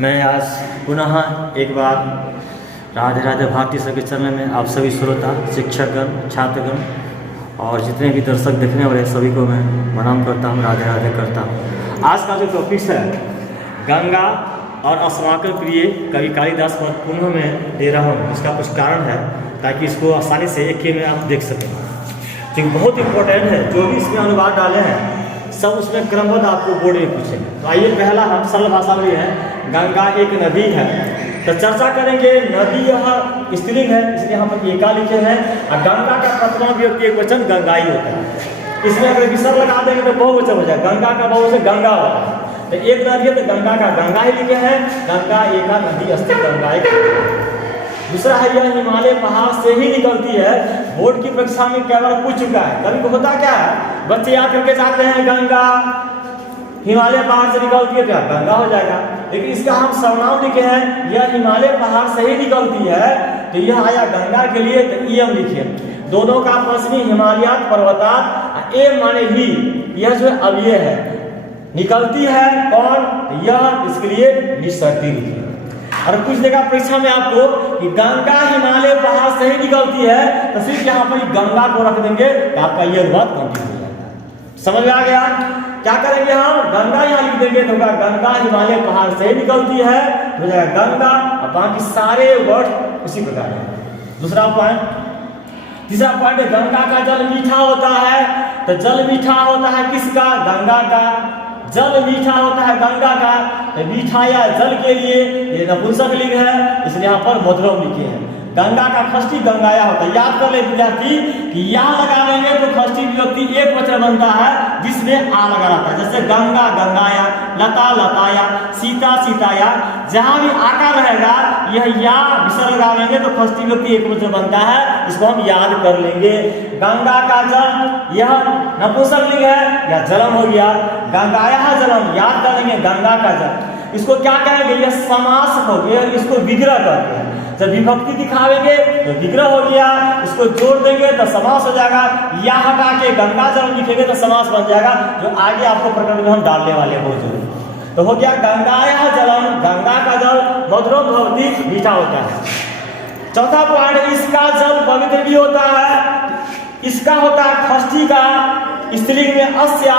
मैं आज पुनः एक बार राधे राधे भारतीय संगीत चैनल में आप सभी श्रोता, शिक्षकगण, छात्रगण और जितने भी दर्शक देखने वाले सभी को मैं प्रणाम करता हूँ, राधे राधे करता हूँ। आज का जो टॉपिक है गंगा और अस्माकं प्रिय कवि कालिदास पर पुनः मैं दे रहा हूँ। इसका कुछ कारण है ताकि इसको आसानी से एक ही में आप देख सकें, क्योंकि बहुत इंपॉर्टेंट है। जो भी इसमें अनुवाद डाले हैं सब उसमें क्रमबद्ध आपको बोर्ड में पूछेंगे। तो आइए, पहला हम सरल भाषा में है, गंगा एक नदी है। तो चर्चा करेंगे, नदी यह स्त्रीलिंग है इसलिए यहाँ पर एका लिखे हैं, और गंगा का प्रथमा विभक्ति एक वचन गंगाई होता है। इसमें अगर विसर्ग लगा देंगे तो बहुवचन हो जाए, गंगा का बहुवचन गंगा होता है। तो एक नदी है तो गंगा का गंगा ही लिखे हैं, गंगा एका नदी अस्ति गंगा एक। दूसरा है यह हिमालय पहाड़ से ही निकलती है। बोर्ड की परीक्षा में कई बार पूछ चुका है। कभी होता क्या है, बच्चे याद करके जाते हैं गंगा हिमालय पहाड़ से निकलती है, क्या गंगा हो जाएगा। लेकिन इसका हम सर्वनाम लिखे हैं, यह हिमालय पहाड़ से ही निकलती है, तो यह आया गंगा के लिए, तो ईयम लिखिए। दोनों का पश्चिमी हिमालयात पर्वतात, ए माने ही, यह जो अव्यय है, निकलती है कौन, यह, इसके लिए निसरती लिखिए। और पूछ देगा परीक्षा में आपको कि गंगा हिमालय पहाड़ से ही निकलती है, तो सिर्फ यहाँ पर गंगा को रख देंगे तो आपका ये अनुवाद कंप्लीट हो जाएगा। समझ में आ गया? क्या करेंगे हम, गंगा यहाँ लिख देंगे तो गंगा हिमालय पहाड़ से ही निकलती है, हो जाएगा गंगा, और बाकी सारे वर्ड उसी प्रकार है। दूसरा पॉइंट, तीसरा पॉइंट, गंगा का जल मीठा होता है। तो जल मीठा होता है किसका, गंगा का। जल मीठा होता है गंगा का, तो मीठा या जल के लिए ये नपुंसक लिंग है, इसलिए यहाँ पर मधुरम लिखे हैं। गंगा का खष्टी गंगाया होता है। याद कर ले विद्यार्थी कि यहाँ लगा देंगे तो खष्टी विभक्ति एक वचन बनता है जिसमें आ लगा रहता है। जैसे गंगा गंगाया, लता लताया, सीता सीताया, जहां भी आकार रहेगा यह या विसर्ग लगाएंगे तो खष्टी विभक्ति एक वचन बनता है। इसको हम याद कर लेंगे। गंगा का जल, यह नपुंसक लिंग है या जलम हो गया। गंगाया जलम, याद कर लेंगे गंगा का जल। इसको क्या कहेंगे, यह समास हो गया, इसको विग्रह कहते हैं। जब विभक्ति दिखावेंगे तो विग्रह हो गया, इसको जोड़ देंगे तो समास हो जाएगा। या हटा के गंगा जल लिखेंगे तो समास बन जाएगा, जो आगे आपको प्रकरण में हम डालने वाले हैं बहुत जरूरी। तो हो गया गंगाया जलम, गंगा का जल मधुरम भवति, मीठा होता है। चौथा पॉइंट, इसका जल पवित्र भी होता है। इसका होता है खष्टी का, स्त्रीलिंग में अस्या,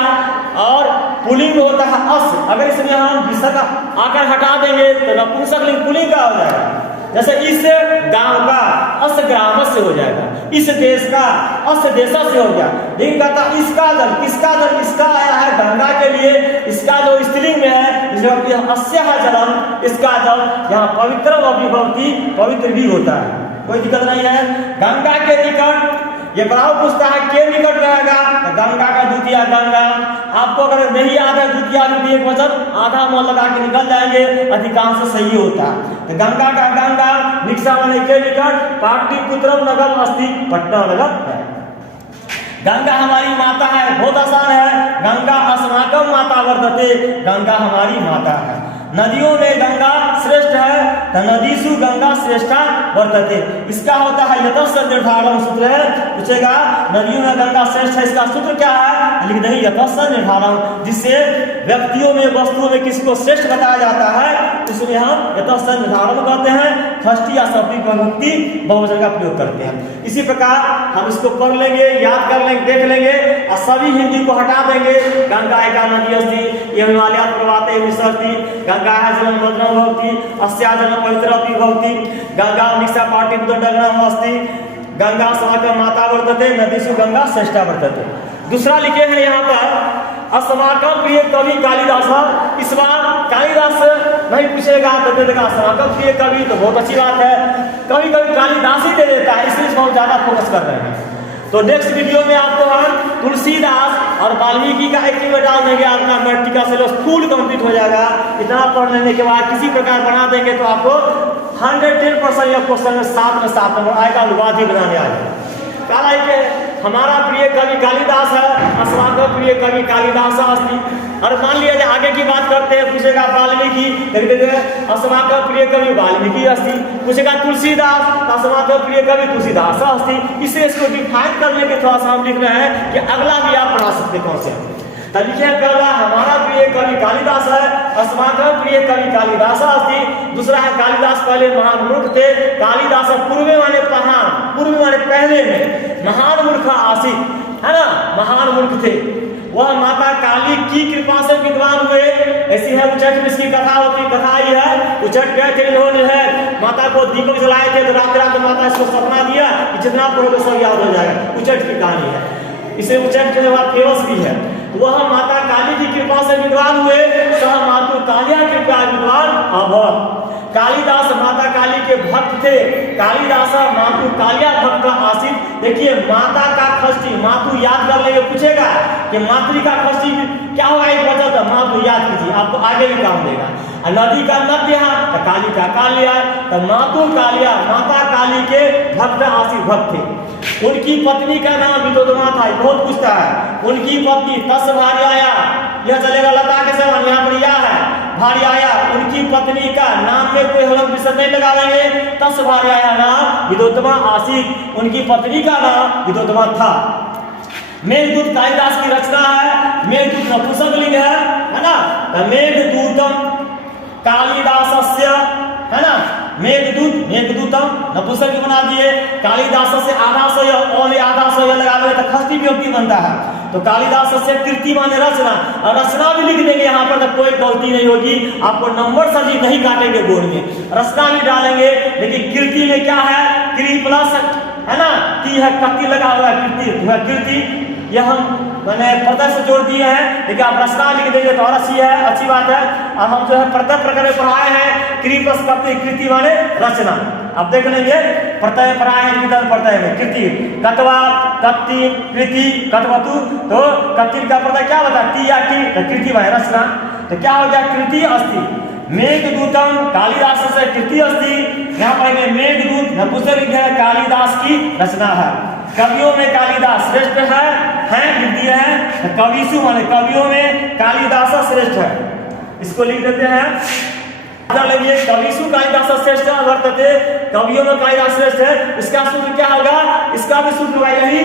और पुल्लिंग में होता है अस। अगर इसमें हम विसर्ग आकर हटा देंगे तो नपुंसक लिंग पुल्लिंग का हो जाएगा। जैसे इस गांव का अस ग्राम से हो जाएगा, इस देश का अस देश से हो गया। लेकिन कहता इसका जल, किसका जल, इसका आया है गंगा के लिए, इसका जो स्त्रीलिंग में है इसलिए अस्य है जलम, इसका जल यहाँ पवित्र विभक्ति पवित्र भी होता है, कोई दिक्कत नहीं है। गंगा के निकट, ये बराबर पूछता है के निकट रहेगा, तो गंगा का द्वितीय गंगा। आपको अगर नहीं याद है द्वितीय द्वितीय एक वचन, आधा मोल लगा के निकल जाएंगे, अधिकांश सही होता है। तो गंगा का गंगा, निक्षा माने के निकट, पाटलिपुत्रम नगरम अस्ति, पटना नगर है। गंगा हमारी माता है, बहुत आसान है। गंगा अस्माकं माता वर्तते, गंगा हमारी माता है। नदियों में गंगा श्रेष्ठ है, तो नदीसु गंगा श्रेष्ठा वर्तते। इसका होता है यतस्य निर्धारणम सूत्र है। पूछेगा नदियों में गंगा श्रेष्ठ है, इसका सूत्र क्या है, लिख देंगे यतस्य निर्धारणम, जिससे व्यक्तियों में वस्तुओं में किसको श्रेष्ठ बताया जाता है उसमें हम यतस्य निर्धारणम कहते हैं। खष्टी या सफी विभक्ति बहुवचन का प्रयोग करते हैं। इसी प्रकार हम इसको पढ़ लेंगे, याद कर लेंगे, देख लेंगे, और सभी हिंदी को हटा देंगे। गंगा एका नदी अस्ति, ये हिमालयात पर्वते विसरति, गंगा जलम मधुरम भवति, अस्या जलम पवित्रमपि भवति, गंगा निक्षा पाटलिपुत्र नगरम अस्ति, गंगा अस्माकं माता वर्तते, नदीसु गंगा श्रेष्ठा वर्तते। दूसरा लिखे हैं यहाँ पर अस्माकं प्रिय कवि कालिदास। इस बार कालिदास नहीं पूछेगा तो दे देगा अस्माकं प्रिय कवि, तो बहुत अच्छी बात है। कभी कभी कालिदास ही दे देता है, इसलिए बहुत ज्यादा फोकस कर रहे हैं। तो नेक्स्ट वीडियो में आपको हम तुलसीदास और वाल्मीकि का एक में डाल देंगे, आपका मैट्रिक का सिलेबस फुल कंप्लीट हो जाएगा। इतना पढ़ लेने के बाद किसी प्रकार बना देंगे तो आपको 110% या क्वेश्चन में 7 नंबर आएगा, अनुवाद भी बनाने आएगा। कहा कि हमारा प्रिय कवि कालिदास है, अस्माकं प्रिय कवि कालिदास अस्ति। और मान लिया आगे की बात करते हैं, पूछेगा वाल्मीकि, अस्माकं प्रिय कवि वाल्मीकि अस्ति। पूछेगा तुलसीदास, अस्माकं प्रिय कवि तुलसीदास अस्ति। इसे इसको डिफाइन करने के थोड़ा सा हम लिख रहे हैं कि अगला भी आप पढ़ा सकते कौन से। तो लिखे पहला हमारा प्रिय कवि कालिदास है, अस्माकं प्रिय कवि कालिदास अस्ति। दूसरा है कालिदास पहले महान मूर्ख थे, कालिदास पूर्वे माने महान, पूर्व माने पहले में, महान मूर्ख आसित, है ना, महान मूर्ख थे। वह माता काली की कृपा से विद्वान हुए। ऐसी है उच्चट में इसकी कथा होती, कथा ये है, उच्चट गए थे इन्होंने है माता को दीपक जलाए थे, तो रात रात माता इसको सपना दिया कि जितना पढ़ोगे सब याद हो जाएगा। उच्चट की कहानी है, इसे उच्चट जो है फेमस भी है। वह माता काली की कृपा से विद्वान हुए, सह मातु कालिया कृपा विद्वान अभवत्। कालिदास माता काली के भक्त थे, कालिदास मातु कालिया भक्त आसित। देखिए माता का षष्ठी, मातु याद कर लेंगे, पूछेगा कि मातृ का षष्ठी क्या होगा, एक वजह तो मातु याद कीजिए, आपको आगे भी काम देगा। नदी का नद्य तो काली का कालिया, तो मातु कालिया माता काली के भक्त आसित भक्त थे। उनकी पत्नी का नाम विदोदमा था, बहुत पूछता है। उनकी पत्नी तस् भार्याया, यह चलेगा लता के समान, यहाँ पर या है भार्याया। उनकी पत्नी का नाम में कोई हलफ विसर्जन नहीं लगाएंगे, तस् भार्याया नाम विदोदमा आसित, उनकी पत्नी का नाम विदोदमा था। मेघदूत कालिदास की रचना है, मेघदूत नपुंसकलिंग है ना, तो मेघदूतम कालिदासस्य, है ना, मेघदूत मेघदूतम नपुंसक बना दिए। कालिदास से आधा से और आधा से लगावे तो षष्ठी विभक्ति बनता है। तो कालिदास से कृति माने रचना, और रचना भी लिख देंगे यहाँ पर, तो कोई गलती नहीं होगी, आपको नंबर सभी नहीं काटेंगे बोर्ड में, रचना भी डालेंगे। लेकिन कृति में क्या है, कृ प्लस, है ना, ती है, कति लगा हुआ है, कृति, यह हम मैंने प्रत्यय से जोड़ दिए हैं। लेकिन आप रचना लिख देंगे तो और अच्छी बात है। अब हम जो है प्रत्यय प्रकार में पढ़ाए हैं, कृ प्लस कति, कृति माने रचना। अब देख लेंगे प्रत्यय पढ़ाए हैं, किधर प्रत्यय में कृति, कटवा, कत्ति, कृति, कटवतु, तो कत्ति का प्रत्यय क्या होता है, ती या टी, तो कृति माने रचना। तो क्या हो गया, कृति अस्ति। मेघदूतम कालिदास से कृति अस्ति, यहाँ पर मेघदूत नपुंसक है, कालिदास की रचना है। कवियों में कालिदास श्रेष्ठ है लिख दिया है। कविसु माने कवियों में कालिदास श्रेष्ठ है, इसको लिख देते हैं। कविसु कालिदास श्रेष्ठ वर्तते, कवियों में कालिदास श्रेष्ठ है। इसका सूत्र क्या होगा, इसका भी सूत्र होगा यही,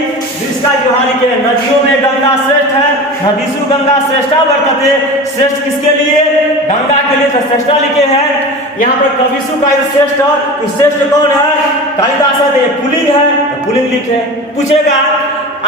इसका व्यवहारिक है। नदियों में गंगा श्रेष्ठ है, नदीसु गंगा श्रेष्ठा वर्तते। श्रेष्ठ किसके लिए, गंगा के लिए, तो श्रेष्ठा लिखे हैं। यहाँ पर कविसु का श्रेष्ठ, तो श्रेष्ठ कौन है, कालिदास है, पुलिंग है, तो पुलिंग लिखे। पूछेगा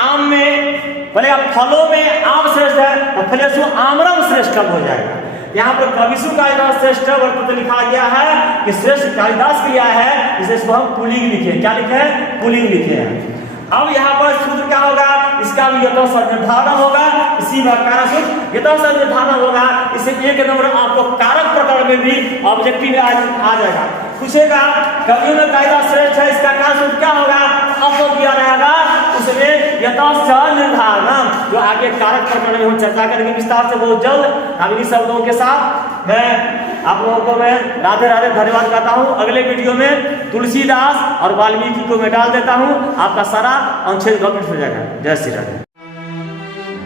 आम में, बोले फलों में आम श्रेष्ठ है, तो फलेसु आम्रम श्रेष्ठ कब हो जाएगा। यहाँ पर कविसु कालिदास श्रेष्ठ वर्तते लिखा गया है कि श्रेष्ठ कालिदास किया है, इसको हम पुलिंग लिखे, क्या लिखे हैं, पुलिंग लिखे हैं। अब यहाँ पर सूत्र क्या होगा, इसका भी यथोचित निर्धारण होगा, इसी कारक सूत्र यथोचित निर्धारण होगा। इसे एक नंबर आपको कारक प्रकार में भी ऑब्जेक्टिव में आ जाएगा। पूछेगा कवियों में कालिदास श्रेष्ठ है, इसका कारक सूत्र क्या होगा, अब तो किया रहेगा उसमें यथोचित निर्धारण, जो आगे कारक प्रकार में हम चर्चा करेंगे विस्तार से बहुत जल्द। अब इन्हीं शब्दों के साथ मैं आप लोगों को मैं राधे राधे धन्यवाद कहता हूँ। अगले वीडियो में तुलसीदास और वाल्मीकि को मैं डाल देता हूँ, आपका सारा अनुच्छेद कंप्लीट हो जाएगा। जय श्री राधे।